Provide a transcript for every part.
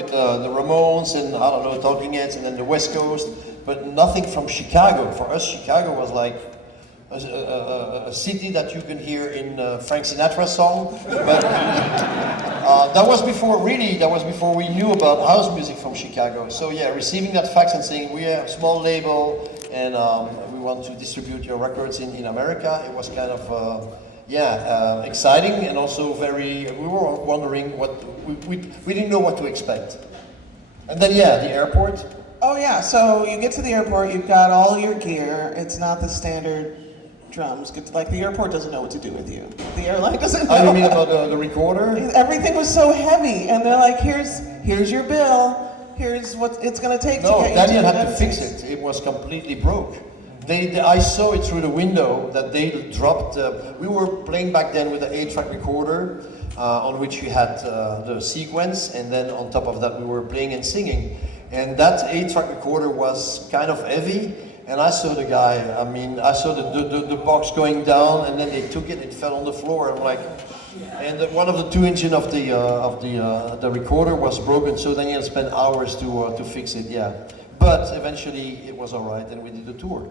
with the Ramones and I don't know, Talking Heads, and then the West Coast, but nothing from Chicago. For us, Chicago was like a city that you can hear in Frank Sinatra's song, but that was before we knew about house music from Chicago. So yeah, receiving that fax and saying we are a small label and we want to distribute your records in America, it was kind of exciting and also very, we were wondering what, we didn't know what to expect. And then the airport. Oh yeah, so you get to the airport, you've got all your gear, it's not the standard drums. Like the airport doesn't know what to do with you. The airline doesn't know. Oh, you mean about the recorder? Everything was so heavy, and they're like, here's your bill, here's what it's gonna take to get you to Daniel the had to United fix States. it. It was completely broke. I saw it through the window that they dropped. We were playing back then with an 8-track recorder on which we had the sequence, and then on top of that we were playing and singing. And that 8-track recorder was kind of heavy, and I saw the guy, I saw the box going down, and then they took it fell on the floor. I'm like, and one of the 2 engine of the recorder was broken, so Daniel spent hours to fix it, But eventually it was all right, and we did the tour.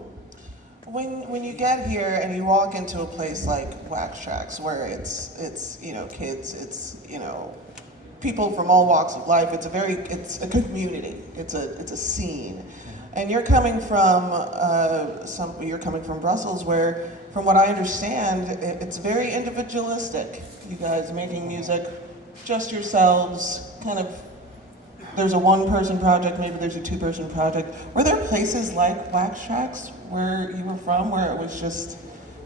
When you get here and you walk into a place like Wax Tracks, where it's kids, it's people from all walks of life. It's a community. It's a scene, and you're coming from Brussels, where, from what I understand, it's very individualistic. You guys making music, just yourselves, kind of. There's a 1-person project, maybe there's a 2-person project. Were there places like Wax Tracks where you were from, where it was just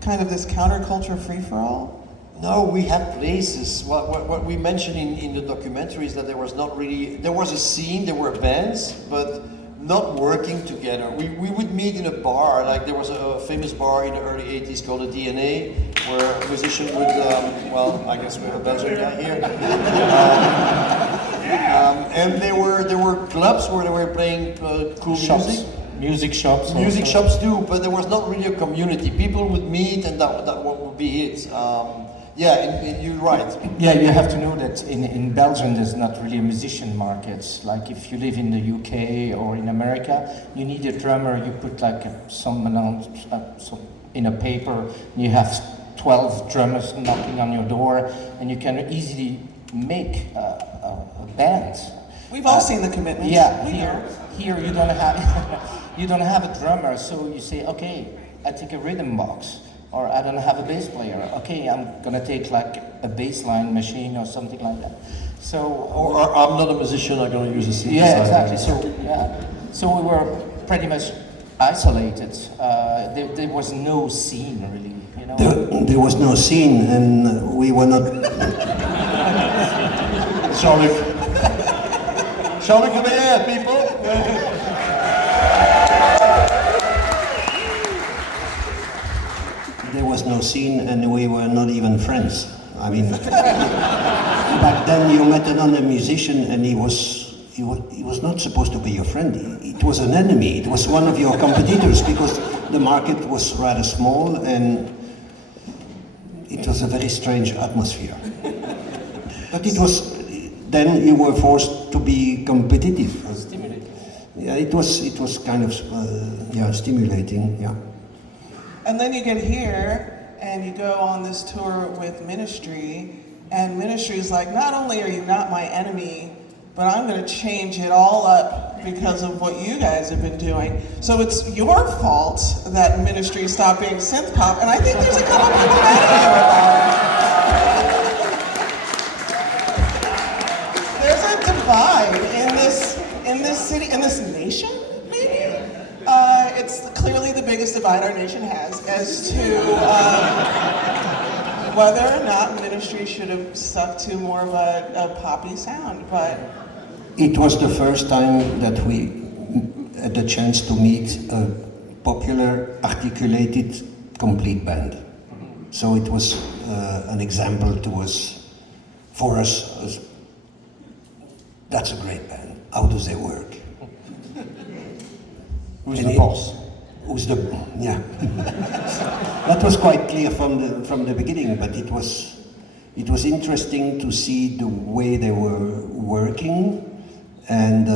kind of this counterculture free-for-all? No, we had places. What we mentioned in the documentary is that there was a scene, there were bands, but not working together. We would meet in a bar, like there was a famous bar in the early 80s called the DNA, where a musician would, I guess we have a Belgian guy here. And there were clubs where they were playing cool music. Music shops. Music shops too, but there was not really a community. People would meet and that would be it. You're right. Yeah, you have to know that in Belgium there's not really a musician market. Like if you live in the UK or in America, you need a drummer, you put like some amount in a paper, and you have 12 drummers knocking on your door, and you can easily make a band. We've all seen the commitment. Yeah, here you don't have you don't have a drummer, so you say, okay, I take a rhythm box, or I don't have a bass player. Okay, I'm gonna take like a bassline machine or something like that. So, or I'm not a musician, I'm gonna use a synthesizer. Yeah, exactly. So we were pretty much isolated. There was no scene really. There was no scene, and we were not. Shall we come here, people? There was no scene, and we were not even friends. I mean, back then you met another musician, and he was not supposed to be your friend. It was an enemy. It was one of your competitors, because the market was rather small, and it was a very strange atmosphere. But it was. Then you were forced to be competitive. Stimulating. Yeah, it was kind of stimulating. Yeah. And then you get here and you go on this tour with Ministry, and Ministry is like, not only are you not my enemy, but I'm going to change it all up because of what you guys have been doing. So it's your fault that Ministry stopped being synth pop, and I think there's a couple people mad at you about it. In this city, in this nation, maybe? It's clearly the biggest divide our nation has as to whether or not Ministry should have stuck to more of a poppy sound, but... It was the first time that we had the chance to meet a popular, articulated, complete band. So it was an example for us, that's a great band. How does they work? Who's the boss? That was quite clear from the beginning, but it was interesting to see the way they were working, And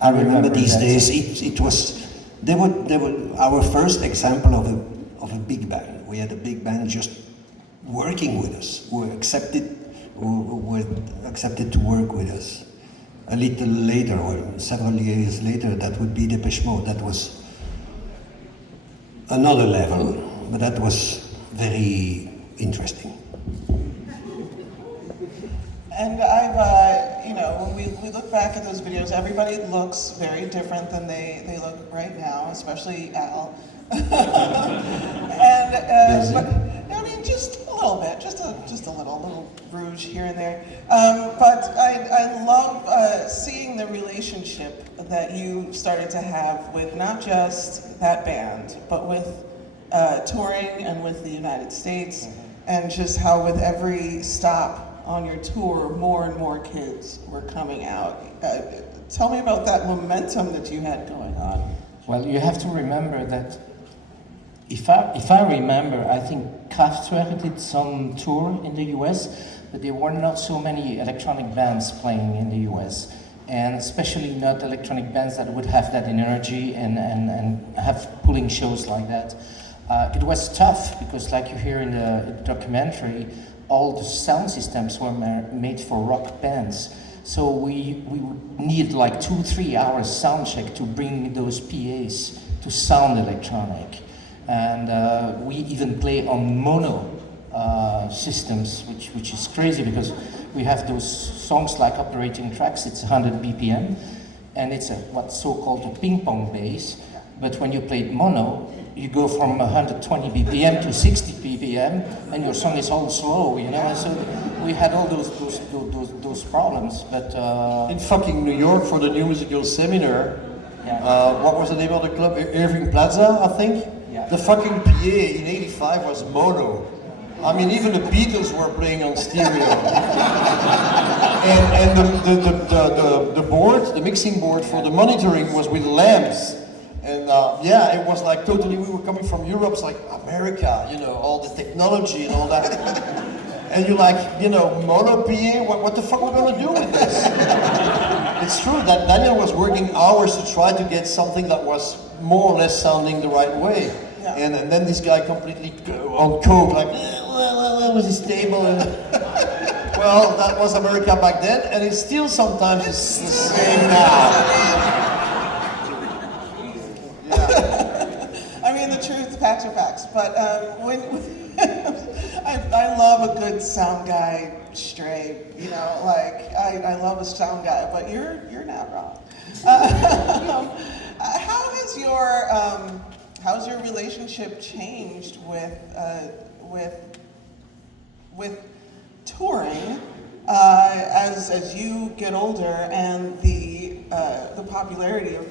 I remember these that. days. It was they were our first example of a big band. We had a big band just working with us, who were accepted to work with us. A little later, or several years later, that would be Depeche Mode. That was another level, but that was very interesting. And when we look back at those videos, everybody looks very different than they look right now, especially Al. But I mean, just a little bit, just a little rouge here and there. But I love seeing the relationship that you started to have with not just that band, but with touring and with the United States, and just how with every stop on your tour, more and more kids were coming out. Tell me about that momentum that you had going on. Well, you have to remember that if I remember, I think Kraftwerk did some tour in the US, but there were not so many electronic bands playing in the US, and especially not electronic bands that would have that energy and have pulling shows like that. It was tough because, like you hear in the documentary, all the sound systems were made for rock bands. So we would need like 2-3 hours sound check to bring those PAs to sound electronic. And we even play on mono systems, which is crazy because we have those songs like operating tracks, it's 100 BPM, and it's what's so-called a ping pong bass. But when you play mono, you go from 120 BPM to 60 BPM, and your song is all slow, you know. And so we had all those problems. But in fucking New York for the New Musical Seminar, what was the name of the club? Irving Plaza, I think. Yeah. The fucking PA in '85 was mono. I mean, even the Beatles were playing on stereo. and the board, the mixing board for the monitoring was with lamps. And it was like totally, we were coming from Europe, it's like America, you know, all the technology and all that. And you're like, mono PA, what the fuck are we gonna do with this? It's true that Daniel was working hours to try to get something that was more or less sounding the right way. Yeah. And then this guy completely on coke, like, well, was he stable? And, well, that was America back then, and it still sometimes is the same now. I mean, the truth, facts are facts. But I love a good sound guy stray. I love a sound guy. But you're not wrong. How's your relationship changed with touring as you get older and the popularity of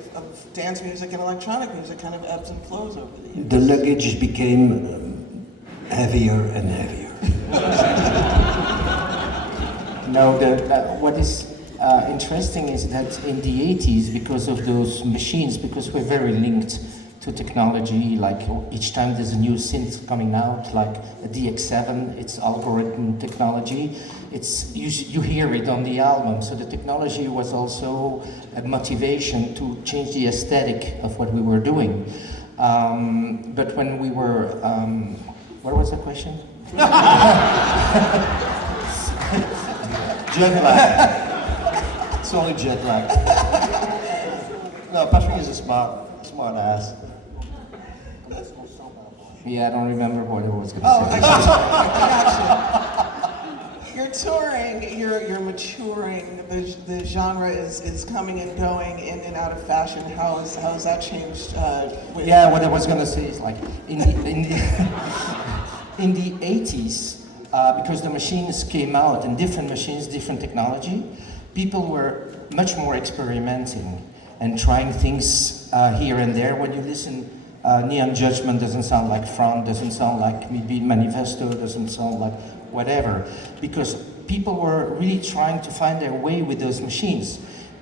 dance music and electronic music kind of ebbs and flows over the years? The luggage became heavier and heavier. No, what is interesting is that in the 80s, because of those machines, because we're very linked to technology, like each time there's a new synth coming out, like a DX7, it's algorithm technology. You hear it on the album, so the technology was also a motivation to change the aesthetic of what we were doing. But when we were, what was the question? Jet lag. It's only jet lag. No, Patrick is a smart ass. Yeah, I don't remember what I was going to Oh, say. I got you. You're touring, you're maturing, the genre is coming and going in and out of fashion. How has that changed? Yeah, what I was going to say is like, in the 80s, because the machines came out, and different machines, different technology, people were much more experimenting and trying things here and there. When you listen, Neon Judgment doesn't sound like Front, doesn't sound like maybe Manifesto, doesn't sound like whatever, because people were really trying to find their way with those machines.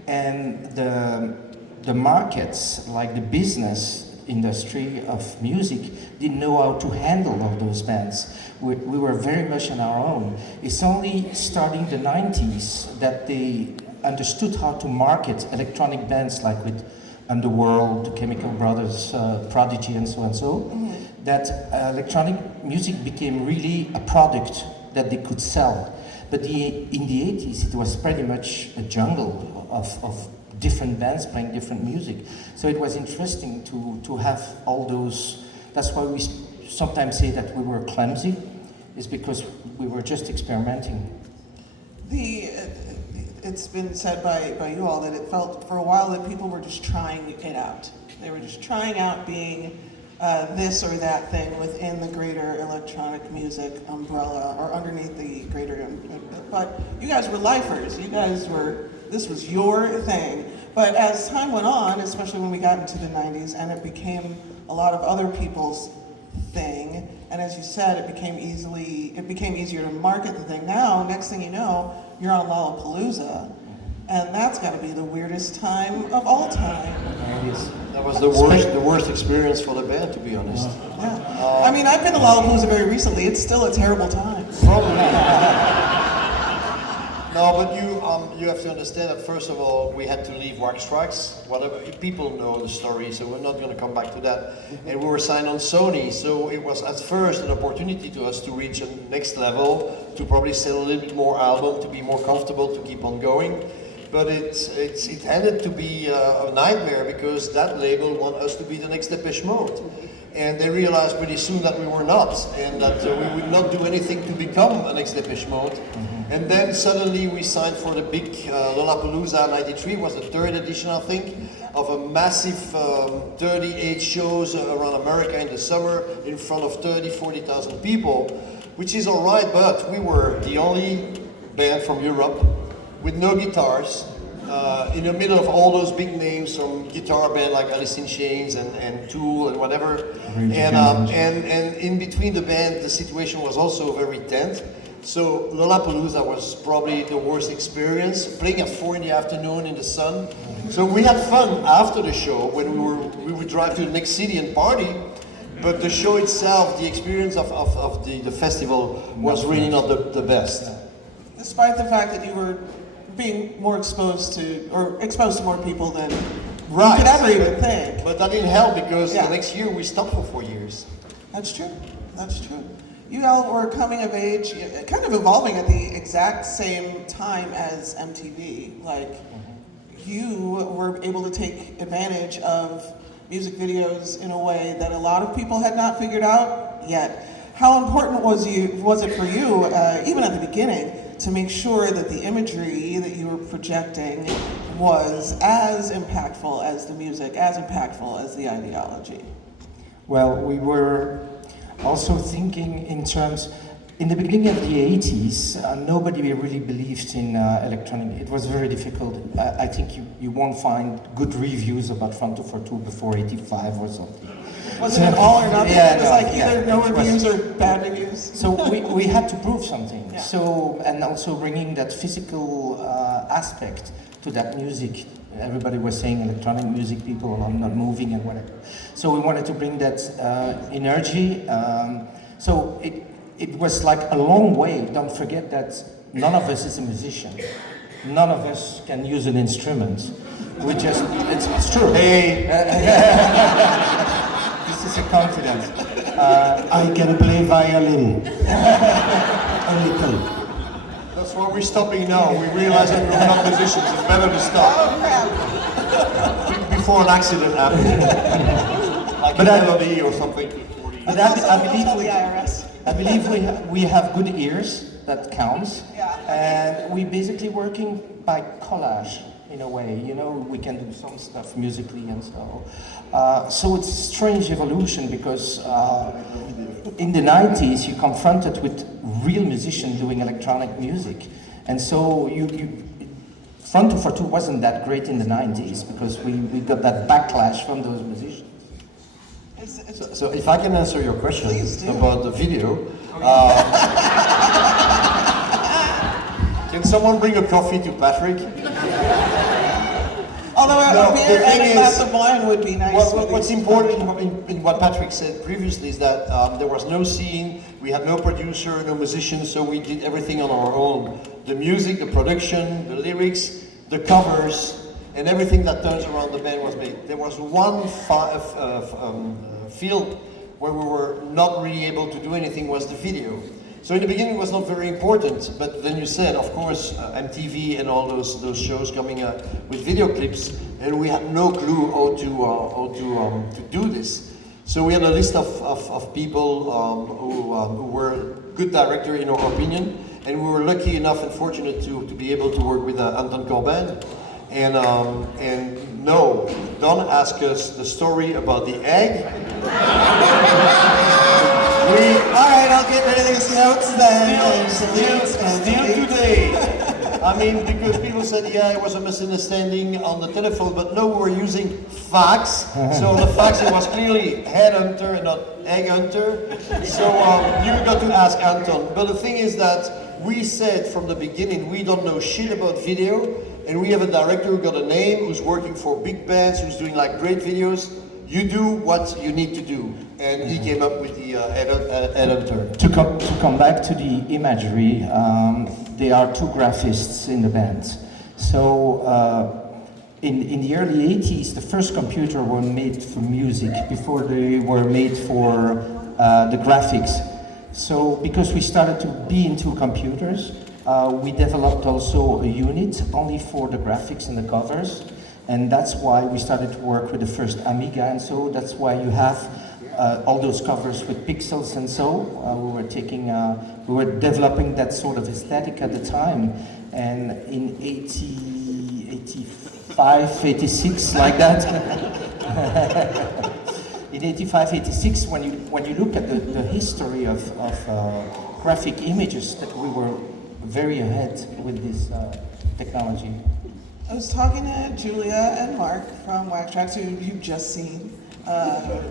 And the markets, like the business, industry of music didn't know how to handle all those bands. We were very much on our own. It's only starting the 90s that they understood how to market electronic bands like with Underworld, the Chemical Brothers, Prodigy, and so and so, that electronic music became really a product that they could sell. But in the 80s, it was pretty much a jungle of different bands playing different music. So it was interesting to have all those. That's why we sometimes say that we were clumsy, is because we were just experimenting. It's been said by you all that it felt for a while that people were just trying it out. They were just trying out being this or that thing within the greater electronic music umbrella or underneath the greater. But you guys were lifers. You guys were. This was your thing. But as time went on, especially when we got into the 90s, and it became a lot of other people's thing, and as you said, it became easier to market the thing. Now, next thing you know, you're on Lollapalooza, and that's got to be the weirdest time of all time. That was the worst experience for the band, to be honest. Yeah. I mean, I've been to Lollapalooza very recently. It's still a terrible time. Probably. No, but you have to understand that first of all, we had to leave Wax Trax. Whatever people know the story, so we're not going to come back to that. And we were signed on Sony, so it was at first an opportunity to us to reach a next level, to probably sell a little bit more album, to be more comfortable, to keep on going. But it ended to be a nightmare because that label wanted us to be the next Depeche Mode. And they realized pretty soon that we were not, and that we would not do anything to become an next Depeche Mode. And then suddenly we signed for the big Lollapalooza '93, was the third edition, I think, of a massive 38 shows around America in the summer in front of 40,000 people, which is all right, but we were the only band from Europe with no guitars, in the middle of all those big names from guitar band like Alice in Chains and Tool and whatever. And in between the band, the situation was also very tense. So Lollapalooza was probably the worst experience, playing at 4 in the afternoon in the sun. So we had fun after the show when we would drive to the next city and party, but the show itself, the experience of the festival was really not the best. Despite the fact that you were being more exposed to more people than you could ever even think. But that didn't help because the next year we stopped for 4 years. That's true. That's true. You all were coming of age, kind of evolving at the exact same time as MTV. Like, you were able to take advantage of music videos in a way that a lot of people had not figured out yet. How important was it for you, even at the beginning, to make sure that the imagery that you were projecting was as impactful as the music, as impactful as the ideology? Well, we were also thinking in terms, in the beginning of the 80s, nobody really believed in electronic. It was very difficult. I think you won't find good reviews about Front 242 before 85 or something. Wasn't it all or nothing? Yeah, it was like either no reviews or bad reviews. So we had to prove something. Yeah. So, and also bringing that physical aspect to that music. Everybody was saying electronic music, people are not moving and whatever. So we wanted to bring that energy. So it was like a long way. Don't forget that none of us is a musician. None of us can use an instrument. We just, it's true. Hey. This is a confidence. I can play violin. A little. That's why we're stopping now. We realize that we're not musicians. It's better to stop. Oh, crap. Before an accident happens. Like a melody or something. But I believe we have good ears, that counts. Yeah. And we basically working by collage in a way, you know, we can do some stuff musically and so. So it's a strange evolution because in the 90s you confronted with real musicians doing electronic music. And so Front 242 wasn't that great in the 90s because we got that backlash from those musicians. So if I can answer your question about the video, can someone bring a coffee to Patrick? Although No, a beer the and thing a glass is- of wine would be nice. What's important in what Patrick said previously is that there was no scene, we had no producer, no musician, so we did everything on our own. The music, the production, the lyrics, the covers, and everything that turns around the band was made. There was one field where we were not really able to do anything, was the video. So in the beginning it was not very important, but then you said, of course, MTV and all those shows coming with video clips, and we had no clue how to do this. So we had a list of people who were good director in our opinion, and we were lucky enough and fortunate to be able to work with Anton Corbin. And no, don't ask us the story about the egg. Alright, I'll get rid of these notes then. Still today. I mean, because people said, yeah, it was a misunderstanding on the telephone, but no, we were using fax. So on the fax it was clearly headhunter and not egg hunter. So you got to ask Anton. But the thing is that we said from the beginning, we don't know shit about video, and we have a director who got a name, who's working for big bands, who's doing like great videos. You do what you need to do. And he came up with the editor. To come back to the imagery, there are two graphists in the band. So in the early 80s, the first computer were made for music before they were made for the graphics. So because we started to be into computers, we developed also a unit only for the graphics and the covers. And that's why we started to work with the first Amiga, and so that's why you have all those covers with pixels, and so we were developing that sort of aesthetic at the time. And in 85, 86, like that. In 85, 86, when you look at the history of graphic images, that we were very ahead with this technology. I was talking to Julia and Mark from Wax Trax, who you've just seen,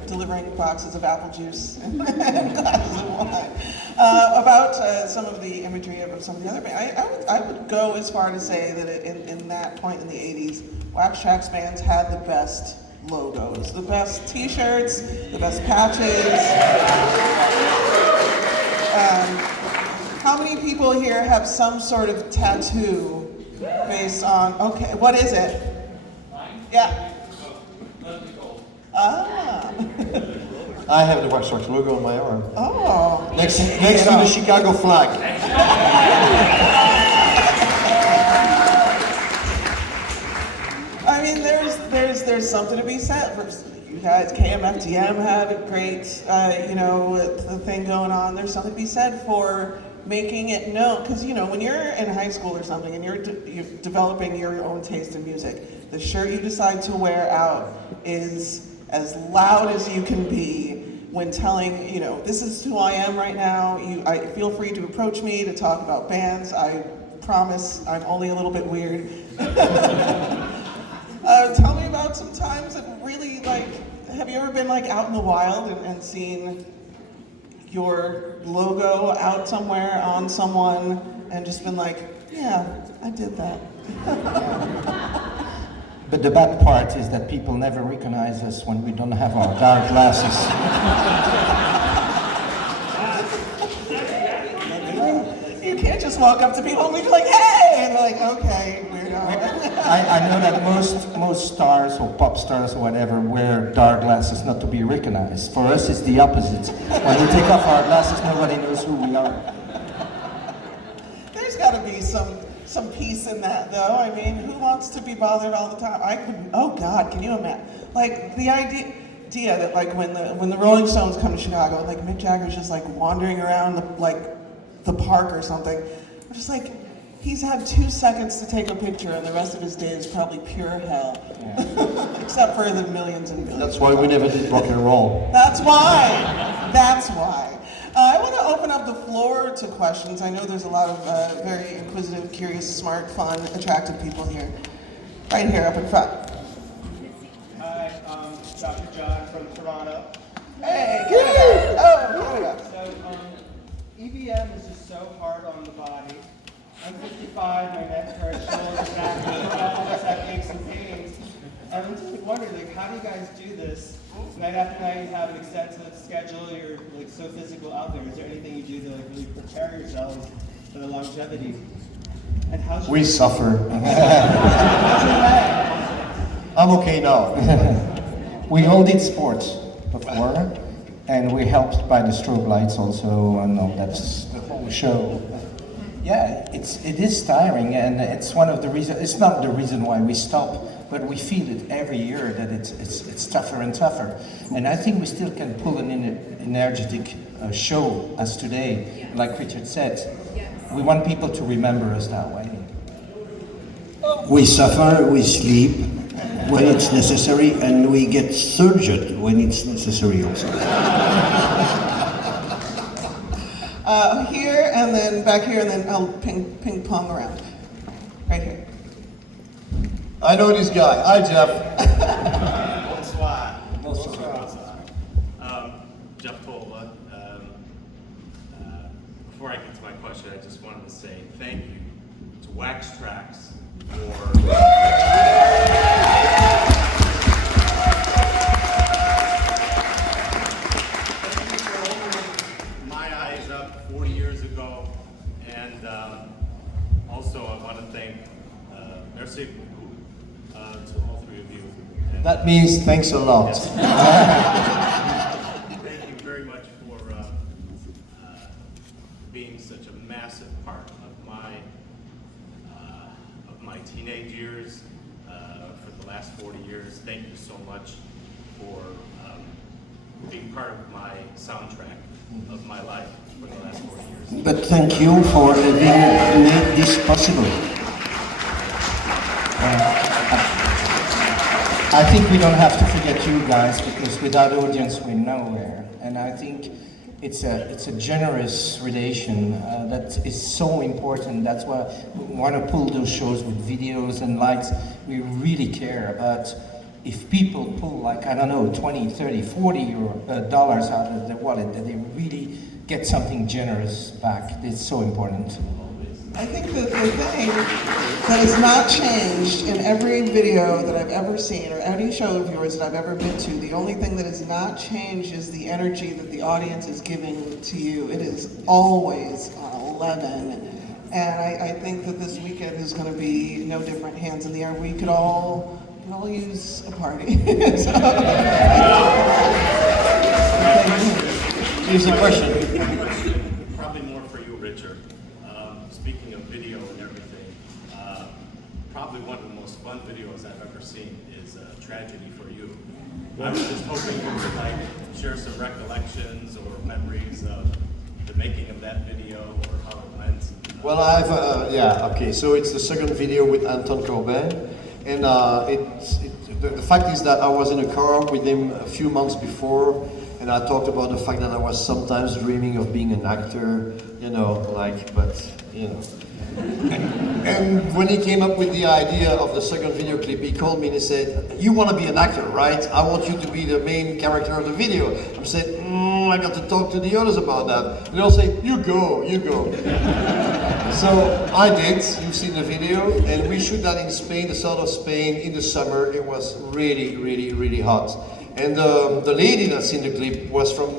delivering boxes of apple juice and glasses of wine, about some of the imagery of some of the other bands. I would go as far to say that in that point in the 80s, Wax Trax bands had the best logos, the best t-shirts, the best patches. How many people here have some sort of tattoo based on, okay, what is it? Yeah. Ah. I have the Wax Trax logo on my arm. Oh. Next to the Chicago flag. I mean, there's something to be said for you guys. KMFDM had a great, the thing going on. There's something to be said for making it known, because when you're in high school or something and you're developing your own taste in music, the shirt you decide to wear out is as loud as you can be when telling, this is who I am right now. I feel free to approach me to talk about bands. I promise I'm only a little bit weird. Tell me about some times that really, have you ever been out in the wild and seen your logo out somewhere on someone and just been like, yeah, I did that. But the bad part is that people never recognize us when we don't have our dark glasses. You can't just walk up to people and be like, hey! And they're like, okay, weirdo. I know that most stars or pop stars or whatever wear dark glasses not to be recognized. For us, it's the opposite. When we take off our glasses, nobody knows who we are. There's got to be some peace in that, though. I mean, who wants to be bothered all the time? I couldn't. Oh God, can you imagine? The idea that when the Rolling Stones come to Chicago, Mick Jagger's just wandering around the park or something. I'm just he's had 2 seconds to take a picture, and the rest of his day is probably pure hell. Yeah. Except for the millions and millions. That's why we never did rock and roll. That's why. That's why. I want to open up the floor to questions. I know there's a lot of very inquisitive, curious, smart, fun, attractive people here. Right here up in front. Hi, Dr. John from Toronto. Hey, Canada. Oh, Canada. So, EBM is just so hard on the body. I'm 55, my neck hurts, shoulders, back, all of us have aches and pains. I was just wondering, like, how do you guys do this? Night after night, you have an extensive schedule. You're like so physical out there. Is there anything you do to like really prepare yourselves for the longevity? And how's your We suffer. how's your leg? I'm okay now. We all did sports before, and we're helped by the strobe lights also, and that's the whole show. Yeah, it is tiring, and it's one of the reasons. It's not the reason why we stop, but we feel it every year that it's tougher and tougher. And I think we still can pull an energetic show as today, like Richard said. We want people to remember us that way. We suffer, we sleep when it's necessary, and we get surged when it's necessary also. Here and then back here, and then I'll ping pong around. Right here. I know this guy. Hi, Jeff. Bonsoir. Jeff Tola. Before I get to my question, I just wanted to say thank you to Wax Tracks for opening my eyes up 40 years ago, and also I want to thank merci beaucoup to all three of you. And That means thanks a lot. thank you very much for being such a massive part of my teenage years for the last 40 years. Thank you so much for being part of my soundtrack of my life for the last 40 years. But thank you for having made this possible. I think we don't have to forget you guys, because without audience we're nowhere. And I think it's a generous relation that is so important. That's why we want to pull those shows with videos and lights. We really care about if people pull, like, I don't know, 20, 30, 40 dollars out of their wallet, that they really get something generous back. It's so important. I think that the thing that has not changed in every video that I've ever seen, or any show of yours that I've ever been to, the only thing that has not changed is the energy that the audience is giving to you. It is always on 11. And I think that this weekend is going to be no different. Hands in the air. We could all use a party. So, Here's the question. Probably more for you, Richard. Speaking of video and everything, probably one of the most fun videos I've ever seen is Tragedy for You. I was just hoping you could share some recollections or memories of the making of that video or how it went. Well, okay, so it's the second video with Anton Corbin, and the fact is that I was in a car with him a few months before, and I talked about the fact that I was sometimes dreaming of being an actor, And when he came up with the idea of the second video clip, he called me and he said, "You want to be an actor, right? I want you to be the main character of the video." I said, I got to talk to the others about that. And they'll say, you go. So I did. You've seen the video, and we shoot that in Spain, the south of Spain, in the summer. It was really, really, really hot. And the lady that's in the clip was from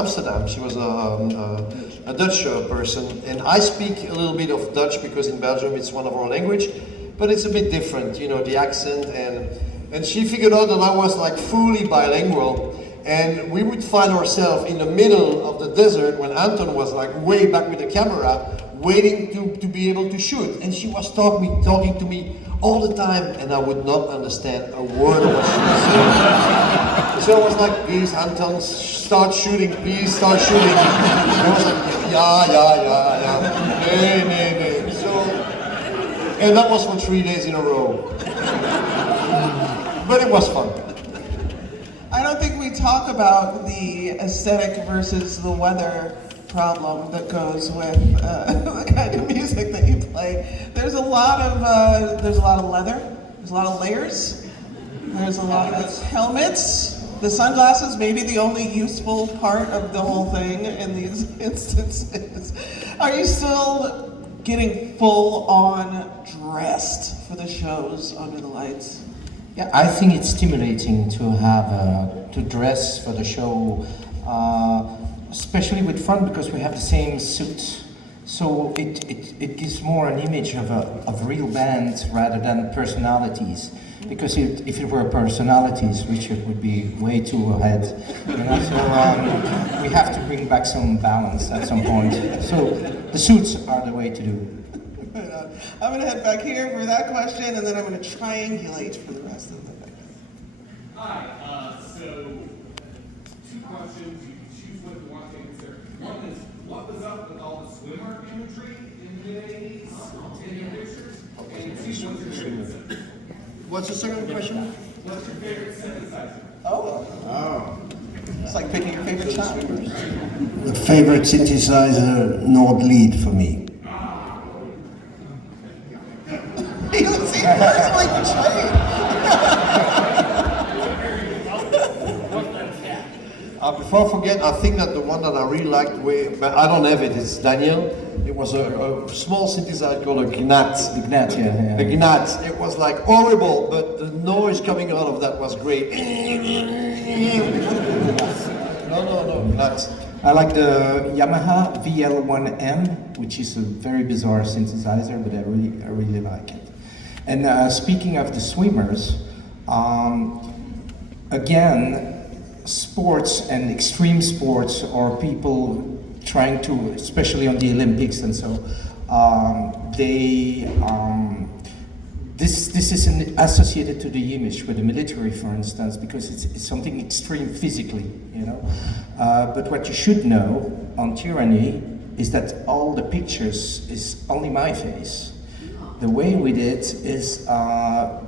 Amsterdam. She was a Dutch person, and I speak a little bit of Dutch because in Belgium it's one of our language, but it's a bit different, the accent. And she figured out that I was like fully bilingual, and we would find ourselves in the middle of the desert when Anton was like way back with the camera, waiting to be able to shoot. And she was talking to me all the time, and I would not understand a word of what she was saying. So I was like, "Please, Anton, start shooting, please start shooting." And I was like, yeah. Nee. So, and that was for 3 days in a row. But it was fun. I don't think we talk about the aesthetic versus the weather problem that goes with the kind of music that you play. There's a lot of leather. There's a lot of layers. There's a lot of helmets. The sunglasses may be the only useful part of the whole thing in these instances. Are you still getting full on dressed for the shows under the lights? Yeah, I think it's stimulating to have to dress for the show, especially with fun because we have the same suits. So it gives more an image of real bands rather than personalities. Because if it were personalities, Richard would be way too ahead. You know? So we have to bring back some balance at some point. So the suits are the way to do it. I'm going to head back here for that question, and then I'm going to triangulate for the rest of the. Hi, so two questions. You can choose what you want to answer. One is, what was up with all the swimmer imagery in the 80s in your pictures? And two, what's your favorite synthesizer? What's the second question? What's your favorite synthesizer? Oh. It's like picking your favorite child. The favorite synthesizer, Nord lead for me. He looks personally betrayed. Before I forget, I think that the one that I really liked, but I don't have it, it's Daniel. It was a small synthesizer called a Gnat. The Gnat, yeah. The Gnat. It was like horrible, but the noise coming out of that was great. No, Gnat. I like the Yamaha VL1M, which is a very bizarre synthesizer, but I really like it. And speaking of the swimmers, again, sports and extreme sports or people trying to, especially on the Olympics and so, this is associated to the image with the military, for instance, because it's something extreme physically, you know. But what you should know on Tyranny is that all the pictures is only my face. The way we did is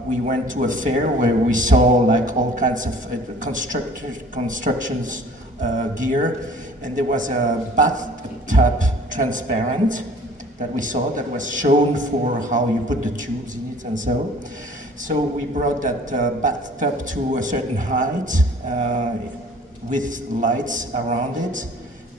we went to a fair where we saw like all kinds of constructions gear, and there was a bathtub transparent that we saw that was shown for how you put the tubes in it and so. So we brought that bathtub to a certain height with lights around it,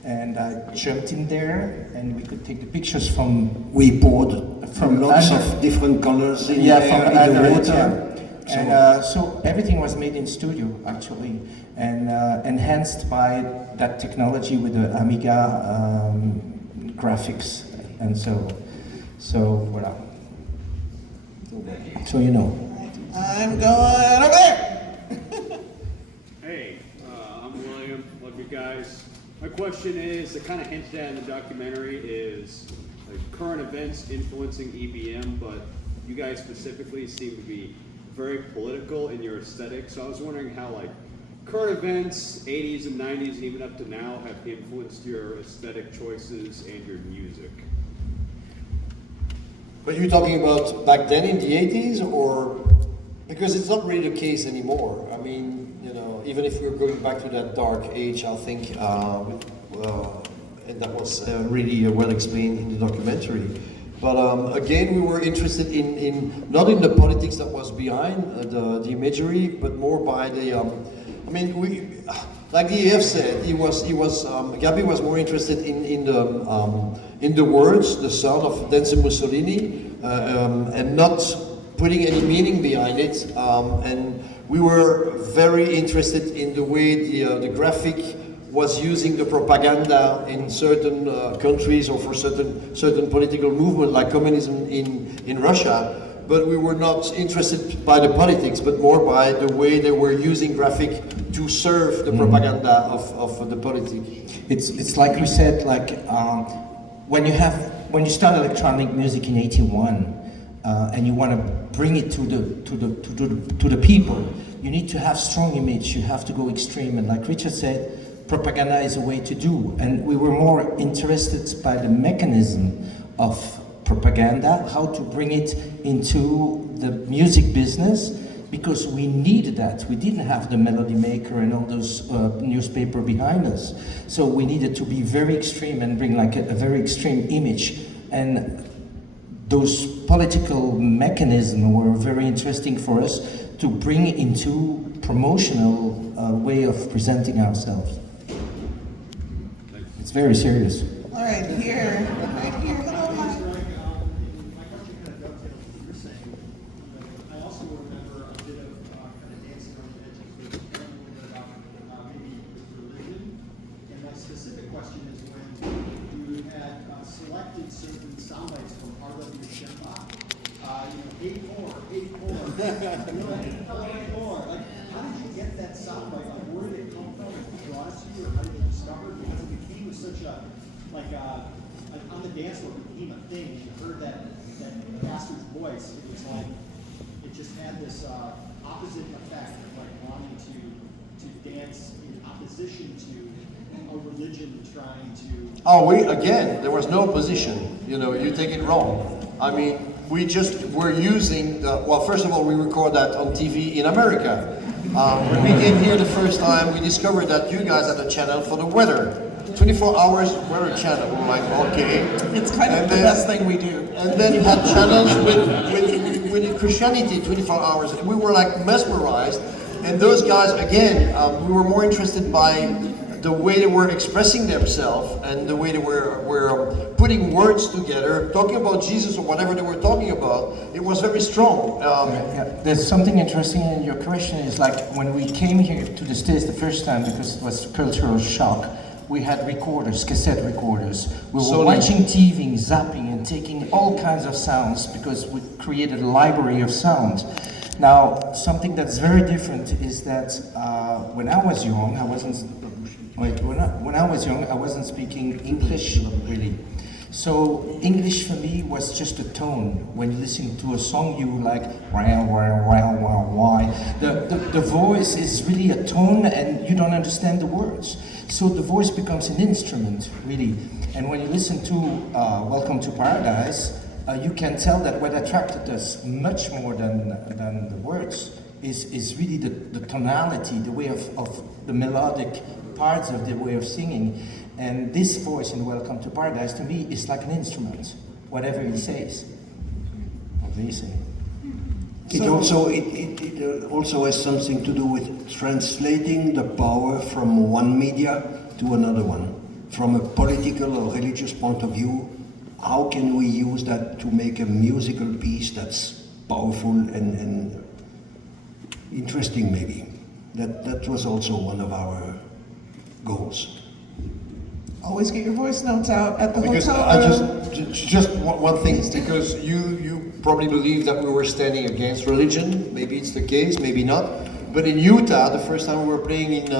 and I jumped in there and we could take the pictures from... We poured from lots of different colors in, in the water. And so everything was made in studio actually, and enhanced by that technology with the Amiga graphics, and so voilà. So you know. I'm going over there. Hey, I'm William. Love you guys. My question is, it kind of hinted at in the documentary, is like current events influencing EBM, but you guys specifically seem to be very political in your aesthetic. So I was wondering how like current events, 80s and 90s, and even up to now, have influenced your aesthetic choices and your music. But you're talking about back then in the 80s, or because it's not really the case anymore. I mean, you know, even if we're going back to that dark age, I think, and that was really well explained in the documentary. But again, we were interested in not in the politics that was behind the imagery, but more by the. I mean, we, like the EF said, Gabi was more interested in the words, the sound of Dance Mussolini, and not putting any meaning behind it. And we were very interested in the way the graphic was using the propaganda in certain countries or for certain political movement, like communism in Russia. But we were not interested by the politics, but more by the way they were using graphic to serve the propaganda of the politics. It's like we said, like when you start electronic music in '81, and you want to bring it to the people, you need to have strong image. You have to go extreme, and like Richard said, propaganda is a way to do. And we were more interested by the mechanism of propaganda, how to bring it into the music business, because we needed that. We didn't have the Melody Maker and all those newspaper behind us. So we needed to be very extreme and bring like a very extreme image. And those political mechanisms were very interesting for us to bring into promotional way of presenting ourselves. It's very serious. All right, here, right here. Hello, hi. My question kind of dovetails with what you were saying. I also remember a bit of 8-4, 8-4. Like, how did you get that sound? Like, where did it come from? Did you draw it to you, or how did you discover it? Because it became such a, like on the dance floor, it became a thing. You heard that pastor's voice. It was like, it just had this opposite effect of like wanting to dance in opposition to a religion trying to. Oh, there was no opposition. You know, you take it wrong. I mean, we just were using well, first of all, we record that on TV in America. When we came here the first time, we discovered that you guys had a channel for the weather. 24 hours weather channel. We're like, okay. It's kind of the best thing we do. And then you had channels with Christianity 24 hours. And we were like mesmerized. And those guys, again, we were more interested by the way they were expressing themselves and the way they were putting words together, talking about Jesus or whatever they were talking about. It was very strong. There's something interesting in your question is like when we came here to the States the first time, because it was cultural shock, we had recorders, cassette recorders. We were watching TV, zapping and taking all kinds of sounds because we created a library of sound. Now, something that's very different is that when I was young, I wasn't speaking English really. So English for me was just a tone. When you listen to a song, you like why. The voice is really a tone, and you don't understand the words. So the voice becomes an instrument, really. And when you listen to Welcome to Paradise, you can tell that what attracted us much more than the words is really the tonality, the way of the melodic parts of the way of singing. And this voice in Welcome to Paradise, to me, is like an instrument, whatever he says, or they say. It also has something to do with translating the power from one media to another one. From a political or religious point of view, how can we use that to make a musical piece that's powerful and interesting, maybe? That was also one of our goals. Always get your voice notes out at the Because hotel room. just one thing, because you probably believe that we were standing against religion. Maybe it's the case, maybe not. But in Utah, the first time we were playing in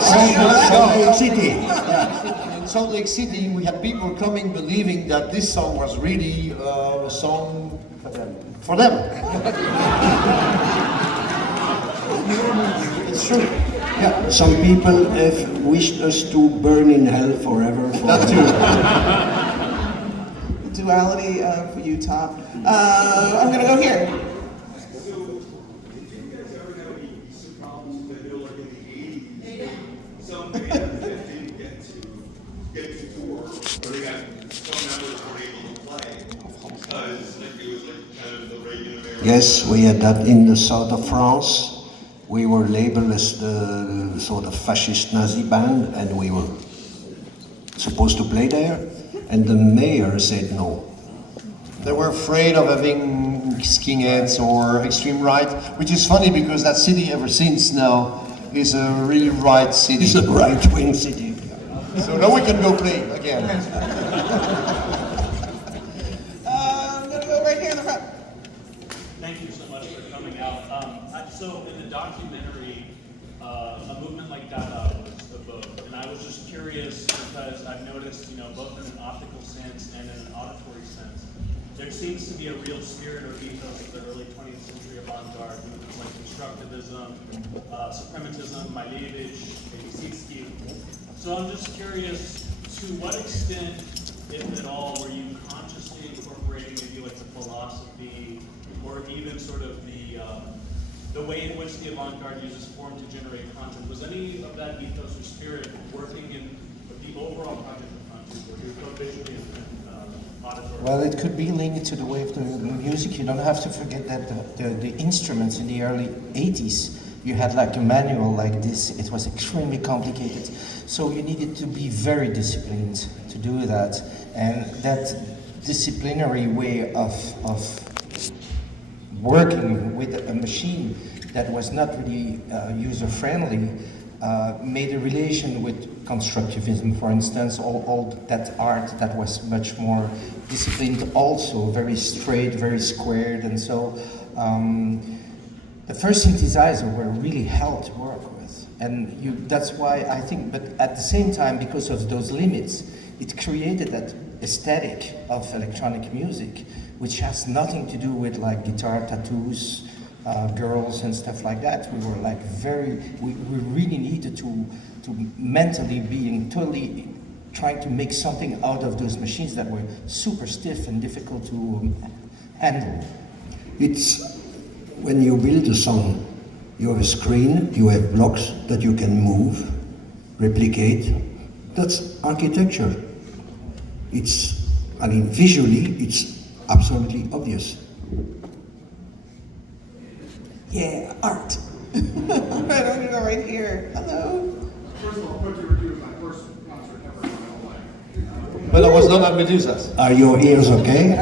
Salt Lake City. in Salt Lake City, we had people coming believing that this song was really a song for them. It's true. Yeah, some people have wished us to burn in hell forever. That too. The duality of Utah. I'm gonna go here. Some bands that didn't get to tour, or they got some members weren't able to play because it was like kind of the Reagan American. Yes, we had that in the south of France. We were labeled as the sort of fascist Nazi band, and we were supposed to play there, and the mayor said no. They were afraid of having skinheads or extreme right, which is funny because that city ever since now is a really right city. It's a right-wing city. So now we can go play again. I'm gonna go right here in the front. Thank you so much for coming out. So in the documentary, a movement like Dada was evoked, and I was just curious because I've noticed, both in an optical sense and in an auditory sense, there seems to be a real spirit or ethos of the early 20th century avant-garde movements like Constructivism, Suprematism, Malevich, Sitsky. So I'm just curious, to what extent, if at all, were you consciously incorporating maybe like the philosophy or even sort of the way in which the avant-garde uses form to generate content? Was any of that ethos or spirit working in the overall project of content, or both visually and auditory? Well, it could be linked to the way of the music. You don't have to forget that the instruments in the early 80s, you had like a manual like this. It was extremely complicated. So you needed to be very disciplined to do that. And that disciplinary way of working with a machine that was not really user-friendly made a relation with Constructivism, for instance, all that art that was much more disciplined, also very straight, very squared, and so the first synthesizer were really hell to work with, and that's why I think. But at the same time, because of those limits, it created that aesthetic of electronic music, which has nothing to do with like guitar tattoos, girls and stuff like that. We were like we really needed to mentally being totally trying to make something out of those machines that were super stiff and difficult to handle. It's when you build a song, you have a screen, you have blocks that you can move, replicate. That's architecture. Visually, it's absolutely obvious. Yeah, art. I'm gonna go right here. Hello. First of all, what you were doing was my first concert ever in my whole life. But I was not at Medusa's. Are your ears okay?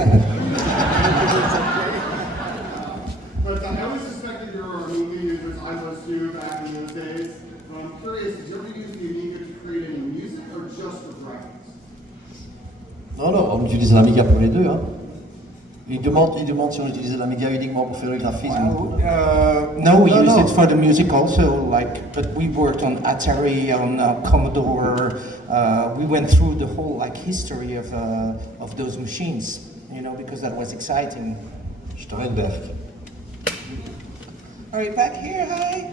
But I always suspected you were a movie users. I was too back in those days. But I'm curious, did you ever use the Amiga to create any music or just for graphics? Non, on utilisait l'Amiga pour les deux. Hein. Il demande si on utilisait l'Amiga uniquement pour faire le graphisme. No, we used it for the music also, but we worked on Atari, on Commodore. We went through the whole history of those machines, because that was exciting. Steinberg. All right, back here. Hi.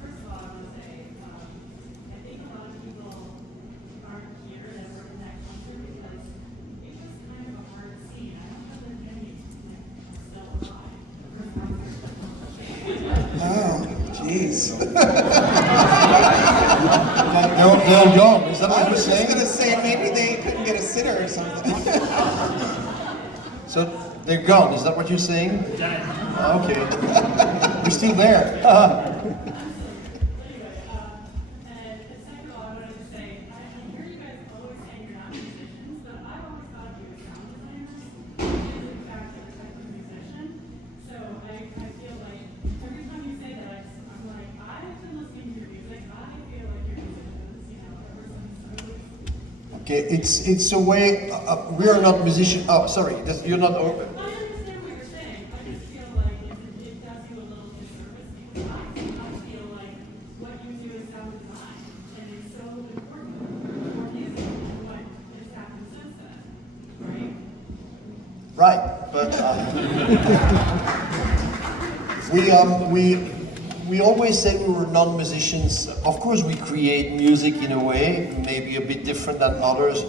First of all, I want to say, I think a lot of people aren't here that were in that concert because it was kind of a hard scene. I don't know that many are still alive. Oh, jeez. They're gone. Is that what you're I was just saying? gonna say maybe they couldn't get a sitter or something. So they're gone. Is that what you're saying? Okay. We're still there. And second of all, I wanted to say, I hear you guys always saying you're not musicians, but I've always thought you were sound designers, which is in fact a type of musician. So I feel like every time you say that, I'm like, I've been listening to your music. I feel like you're musicians, ever since I was. Okay, it's a way. We are not musicians. Oh, sorry. You're not open. I understand what you're saying. I just feel like it does you a little disservice because I feel like what you do is sound design and it's so important for music and what has happened since then, right? Right, but we always say we were non-musicians. Of course, we create music in a way, maybe a bit different than others,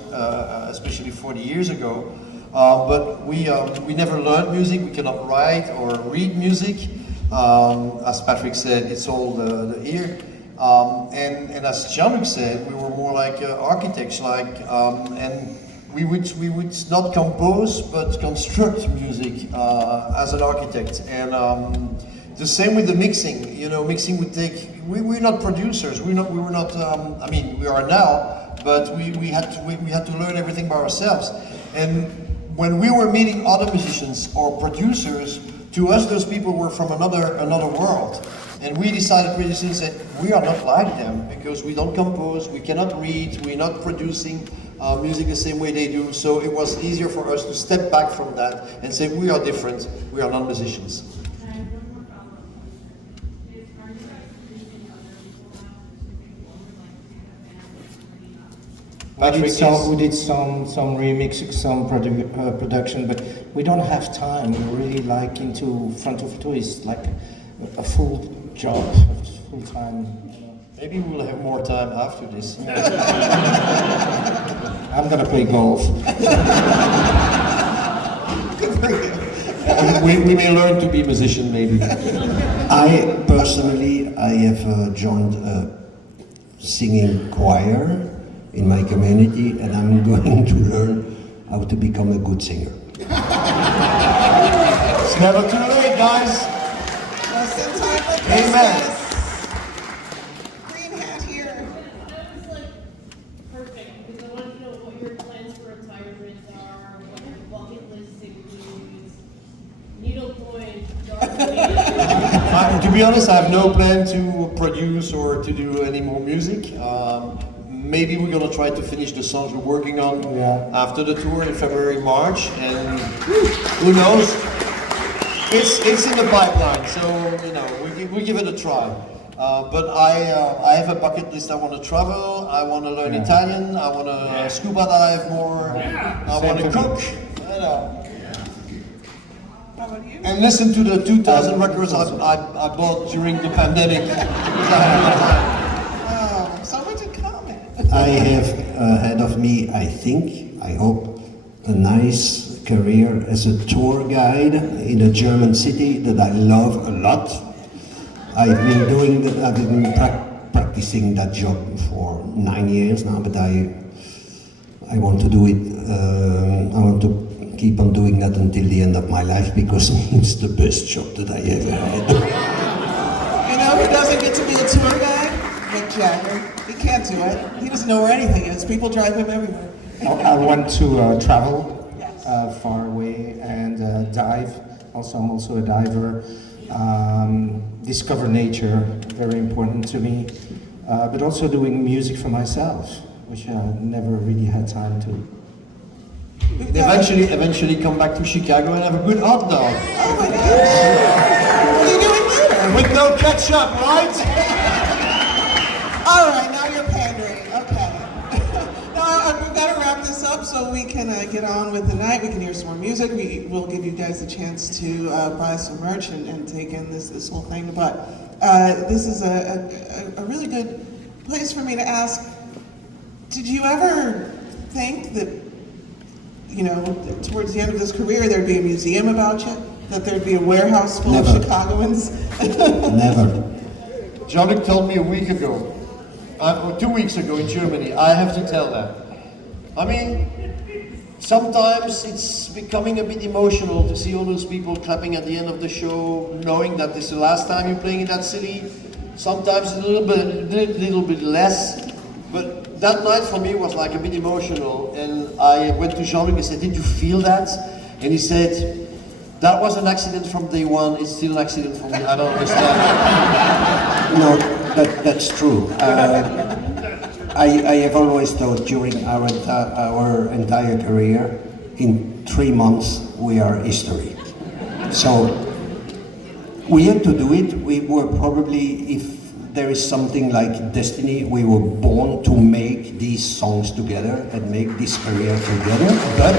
especially 40 years ago. But we never learned music. We cannot write or read music. As Patrick said, it's all the ear. And as Jean-Luc said, we were more like architects, and we would not compose but construct music as an architect. And the same with the mixing. Mixing would take. We're not producers. We were not. I mean, we are now, but we had to learn everything by ourselves. And when we were meeting other musicians or producers, to us those people were from another world. And we decided pretty soon that we are not like them because we don't compose, we cannot read, we're not producing music the same way they do. So it was easier for us to step back from that and say we are different, we are not musicians. And I have one more follow-up question. Are you guys producing other people now? We did some remixing, some production, but we don't have time. We're really into front of it is like a full job, full time. Maybe we'll have more time after this. I'm gonna play golf. we may learn to be musicians, maybe. I personally, I have joined a singing choir in my community, and I'm going to learn how to become a good singer. It's never too late, guys. Just in time for Amen. Christmas. Green hat here. That was perfect because I wanted to know what your plans for retirement are, what your bucket list includes, needlepoint, dark To be honest, I have no plan to produce or to do any more music. Maybe we're gonna try to finish the songs we're working on after the tour in February, March, and who knows? It's in the pipeline, so you know we give it a try. But I have a bucket list. I want to travel. I want to learn Italian. I want to scuba dive more. I want to cook. You know. How about you? And listen to the 2,000 records I bought during the pandemic. Oh, so much in common. I have ahead of me, I hope, a nice career as a tour guide in a German city that I love a lot. I've been practicing that job for 9 years now, but I want to do it. I want to keep on doing that until the end of my life because it's the best job that I ever had. You know who doesn't get to be a tour guide? Mick Jagger. He can't do it. He doesn't know where anything is. People drive him everywhere. I want to travel far away and dive. Also, I'm also a diver. Discover nature, very important to me. But also doing music for myself, which I never really had time to. Eventually come back to Chicago and have a good hot dog. Oh my gosh! What are you doing there? With no ketchup, right? All right, now you're pandering. Okay. Now we've got to wrap this up so we can get on with the night. We can hear some more music. We will give you guys a chance to buy some merch and take in this whole thing. But this is a really good place for me to ask. Did you ever think that, you know, towards the end of this career, there'd be a museum about you? That there'd be a warehouse full of Chicagoans? Never. Jean-Luc told me a week ago, or 2 weeks ago in Germany, I have to tell that. I mean, sometimes it's becoming a bit emotional to see all those people clapping at the end of the show, knowing that this is the last time you're playing in that city. Sometimes a little bit less, but that night for me was like a bit emotional. And I went to Jean-Luc and said, "Did you feel that?" And he said, "That was an accident from day one. It's still an accident for me. I don't understand." No, that's true. I have always thought during our entire career, in 3 months we are history. So we had to do it. We were probably, if there is something like destiny, we were born to make these songs together and make this career together. But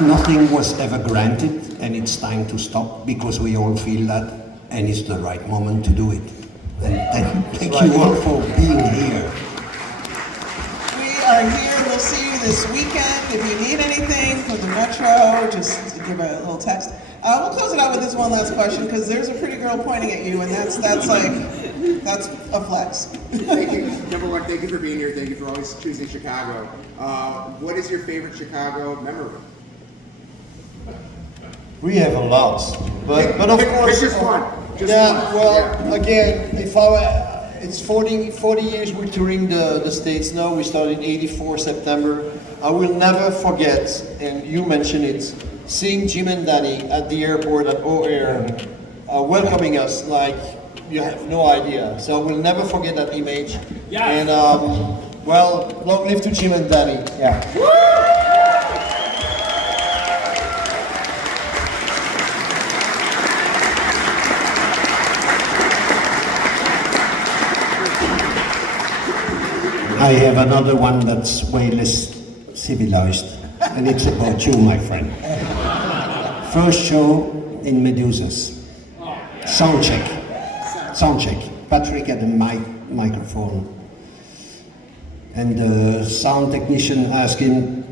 nothing was ever granted, and it's time to stop because we all feel that, and it's the right moment to do it. And thank you all for being here. We are here. We'll see you this weekend. If you need anything from the Metro, just give a little text. We'll close it out with this one last question because there's a pretty girl pointing at you, and that's a flex. Thank you. Number one, thank you for being here. Thank you for always choosing Chicago. What is your favorite Chicago memory? We have a lot, but of course, just one. Again, it's 40 years we're touring the States now. We started in '84 September. I will never forget, and you mentioned it, seeing Jim and Danny at the airport at O'Hare, welcoming us like you have no idea. So I will never forget that image. Yeah. And long live to Jim and Danny. Yeah. I have another one that's way less civilized, and it's about you, my friend. First show in Medusas. Sound check. Patrick had a microphone. And the sound technician asked him,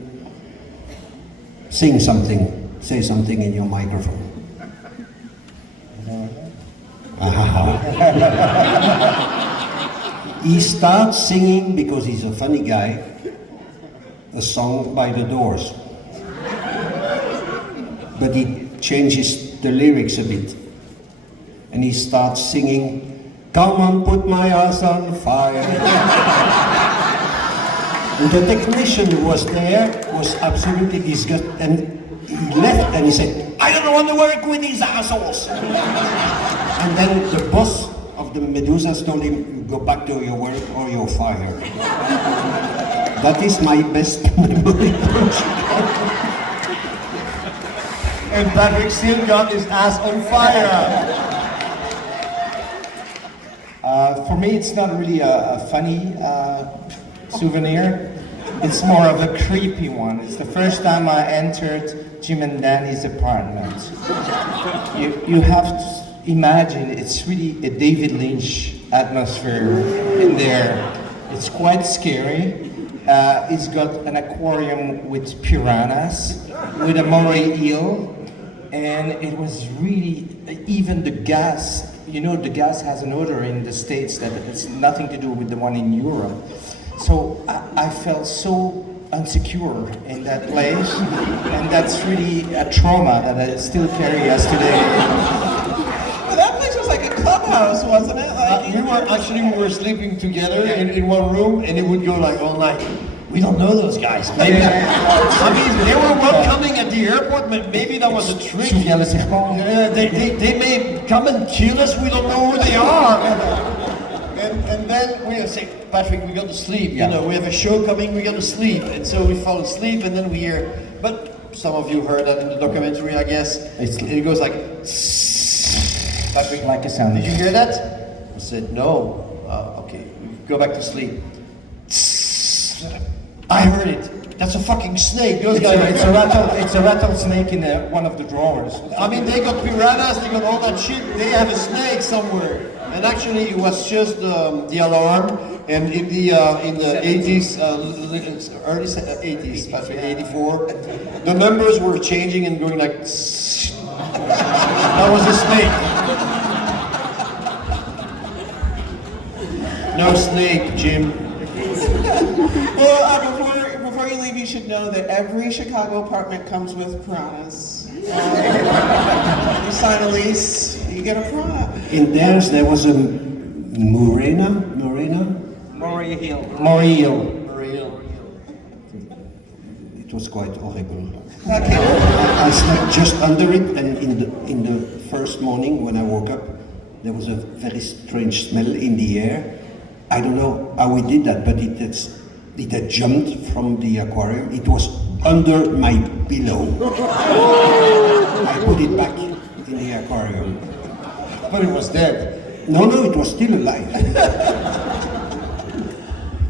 sing something, say something in your microphone. He starts singing, because he's a funny guy, a song by the Doors. But he changes the lyrics a bit. And he starts singing, "Come on, put my ass on fire." And the technician who was there was absolutely disgusted. And he left and he said, I don't want to work with these assholes. And then the boss of the Medusas told him, go back to your work or you're fired. That is my best memory. And Patrick still got his ass on fire. For me, it's not really a funny souvenir. It's more of a creepy one. It's the first time I entered Jim and Danny's apartment. You have to imagine it's really a David Lynch atmosphere in there. It's quite scary. It's got an aquarium with piranhas, with a moray eel, and it was really, even the gas, you know, the gas has an odor in the States that has nothing to do with the one in Europe. So I felt so insecure in that place, and that's really a trauma that I still carry as today. But that place was like a clubhouse, wasn't it? Like, we were sleeping together in one room, and it would go like all night. We don't know those guys. Maybe, I mean, they were welcoming at the airport, but maybe that was a trick. They may come and kill us. We don't know who they are. And then we say, Patrick, we got to sleep. You know, we have a show coming. We got to sleep. And so we fall asleep, and then we hear. But some of you heard that in the documentary, I guess. It goes like. Patrick, like a sound. Did you hear that? I said no. Okay, go back to sleep. I heard it. That's a fucking snake. Those guys. It's a rattlesnake in one of the drawers. I mean, they got piranhas, they got all that shit. They have a snake somewhere. And actually, it was just the alarm. And in the 80s, early 80s, Patrick, 84, the numbers were changing and going like. That was a snake. No snake, Jim. Well, before you leave, you should know that every Chicago apartment comes with piranhas. You sign a lease, you get a piranha. In theirs, there was a Moray eel. It was quite horrible. I slept just under it, and in the first morning when I woke up, there was a very strange smell in the air. I don't know how we did that, but it had jumped from the aquarium. It was under my pillow. I put it back in the aquarium. But it was dead. No, it was still alive.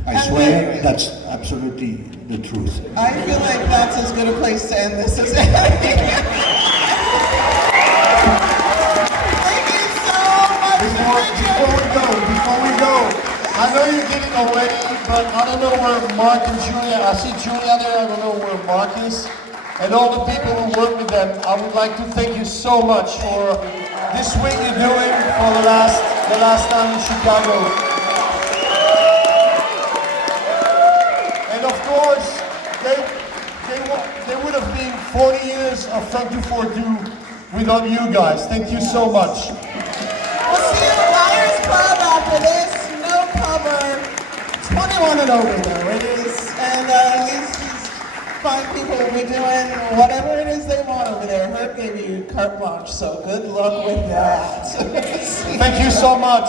I swear that's absolutely the truth. I feel like that's as good a place to end this as any. Thank you so much, Before we go, I know you're getting away, but I don't know where Mark and Julia, I see Julia there, I don't know where Mark is. And all the people who work with them, I would like to thank you so much for this week you're doing for the last time in Chicago. And of course, they would have been 40 years of Front 242 without you guys. Thank you so much. We'll see you at the Liars Club after this. No cover. 21 and over though, it is. And these fine people will be doing whatever it is they want over there. Herb gave you carte blanche, so good luck with that. Thank you so much.